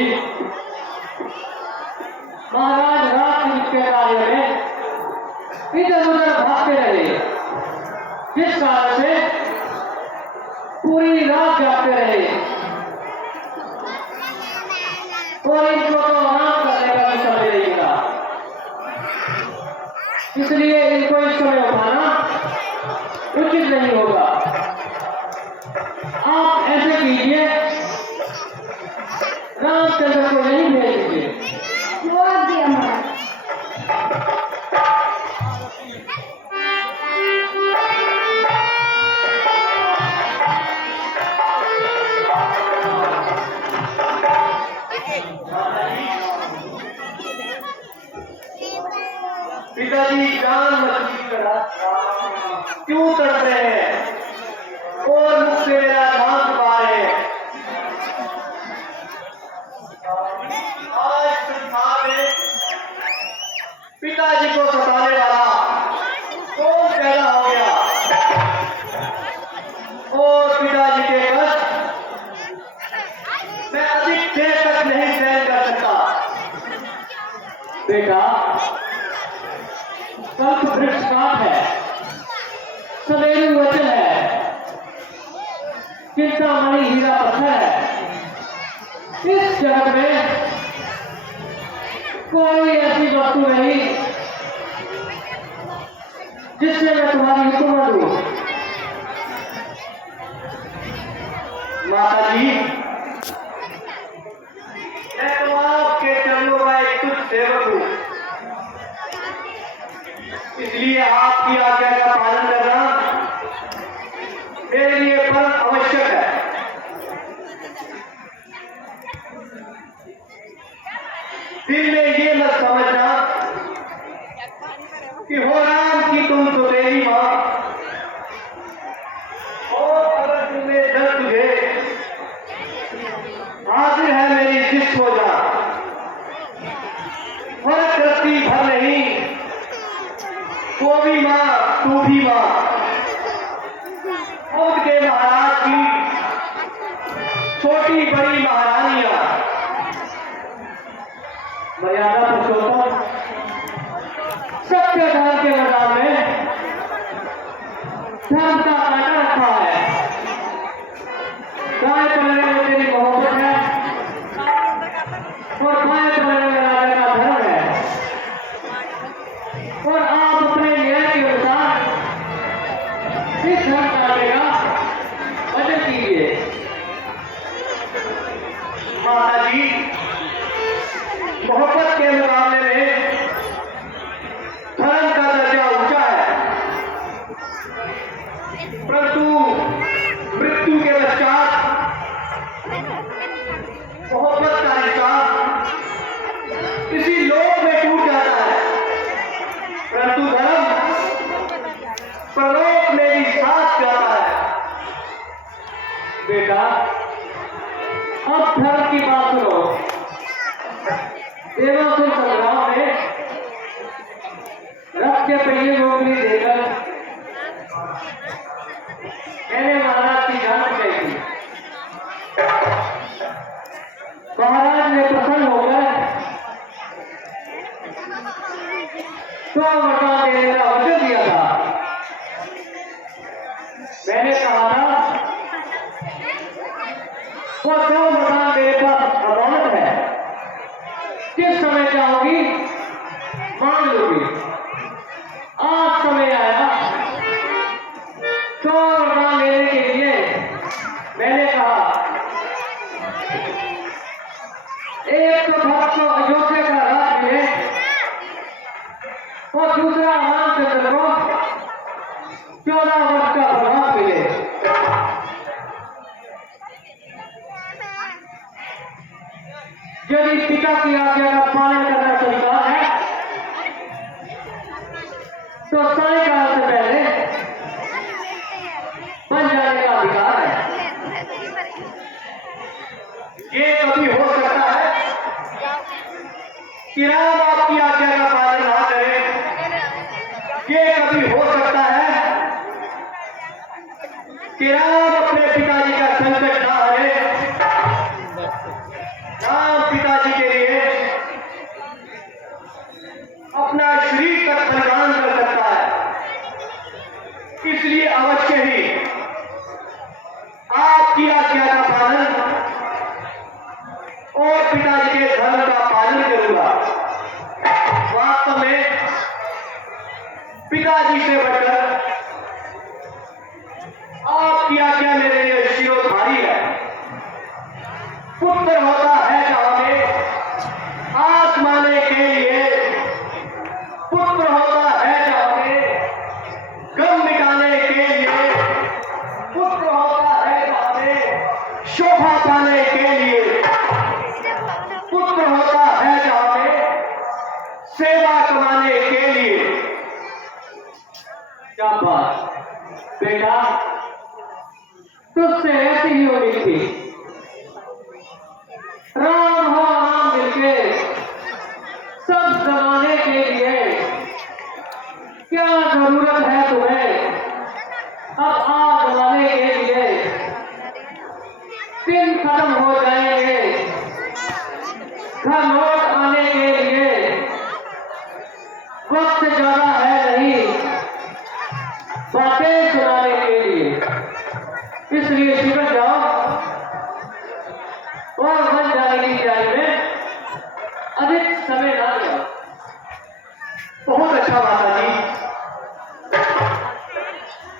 जी, महाराज रात के कार्य में इधर उधर भागते रहे, जिस कारण से पूरी रात जागते रहे और इनको तो आराम करने का भी समय नहीं मिला। इसलिए इनको इस समय उठाना उचित नहीं होगा। आप ऐसे कीजिए, रामचंद्र को नहीं भेज दीजिए। पिताजी जान मछली करा क्यों तड़प रहे हैं और मुझसे मेरा नाम छुपा रहे हैं। आज संसार में पिताजी को सताने वाला कौन पैदा हो गया और पिताजी के कष्ट मैं अधिक देर तक नहीं सहन कर सकता। बेटा, कल्प वृक्ष काट है, सवेरू वचन है, चिंतामणि हीरा पत्थर है। इस जगत में कोई ऐसी वस्तु नहीं जिससे मैं तुम्हारी हुक्म दूं। माता जी, मैं तो आपके चरणों का एक तुच्छ सेवक हूं, इसलिए आपकी आज्ञा का पालन करना मेरे लिए परम आवश्यक है। दिल में ये मत समझना कि हो राम की तुम तो तेरी मां, और अगर तुम्हें डर तुझे हाजिर है मेरी जिस हो जा, फर्क करती भर नहीं, वो भी मां तू भी मां। उनके महाराज की छोटी बड़ी महारानियां, मर्यादा पुरुषोत्तम सत्य धर्म के मैदान में धर्म का कांटा रखा है। दाएं पलड़े में तेरी मोहब्बत है और बाएं पलड़े में राजा का धर्म है, और आप अपने न्याय के अनुसार इस धर्म कांटे का वजन कीजिए। माता जी, मोहब्बत के मुकाबले में धर्म का दर्जा ऊंचा है, परंतु मृत्यु के पश्चात मोहब्बत का हिसाब किसी लोक में टूट जाता है, परंतु धर्म परलोक में भी साथ जाता है। बेटा, अब धर्म की बात सुनो। देवासुर संग्राम में रथ के पहिए रोकनी देकर मैंने महाराज की जान बचाई थी। महाराज ने प्रसन्न होकर 100 वरदान देने का वचन दिया था। मैंने कहा था वो 100 वरदान मेरे पास अमानत है, किस समय चाहोगी मांग लोगी। आज समय आया 100 वरदान लेने के लिए। मैंने कहा एक तो भक्त को अयोध्या का राज मिले और दूसरा रामचंद्र को 14 वर्ष का प्रभाव मिले। यदि पिता की आज्ञा का पालन करना स्वीकार है तो सायकाल से पहले बन जाने का अधिकार है। ये कभी हो सकता है कि राम आपकी आज्ञा का पालन ना करे, ये कभी हो सकता है कि राम अपने पिताजी का संकट ना हरे, राम पिताजी के लिए अपना शरीर तक बलिदान कर सकता है, इसलिए अवश्य ही आपकी आज्ञा का पालन और पिताजी के धर्म का पालन करूंगा। वास्तव में पिताजी से बढ़कर आपकी आज्ञा मेरे लिए शिरोधारी है। पुत्र होता है जहां में आस माने के लिए, पुत्र होता है जहां में गम मिटाने के लिए, पुत्र होता है जहां में शोभा पाने के लिए, पुत्र होता है जहां में सेवा कमाने के लिए। क्या बात बेटा, तुझसे ऐसी ही उम्मीद थी। राम हो राम मिलके सब जमाने के लिए, क्या जरूरत है तुम्हें अब आज जमाने के लिए। दिन खत्म हो जाएंगे, घर लौट आने के लिए वक्त ज्यादा है नहीं, बातें सुनाने के लिए। इसलिए शिव जाओ।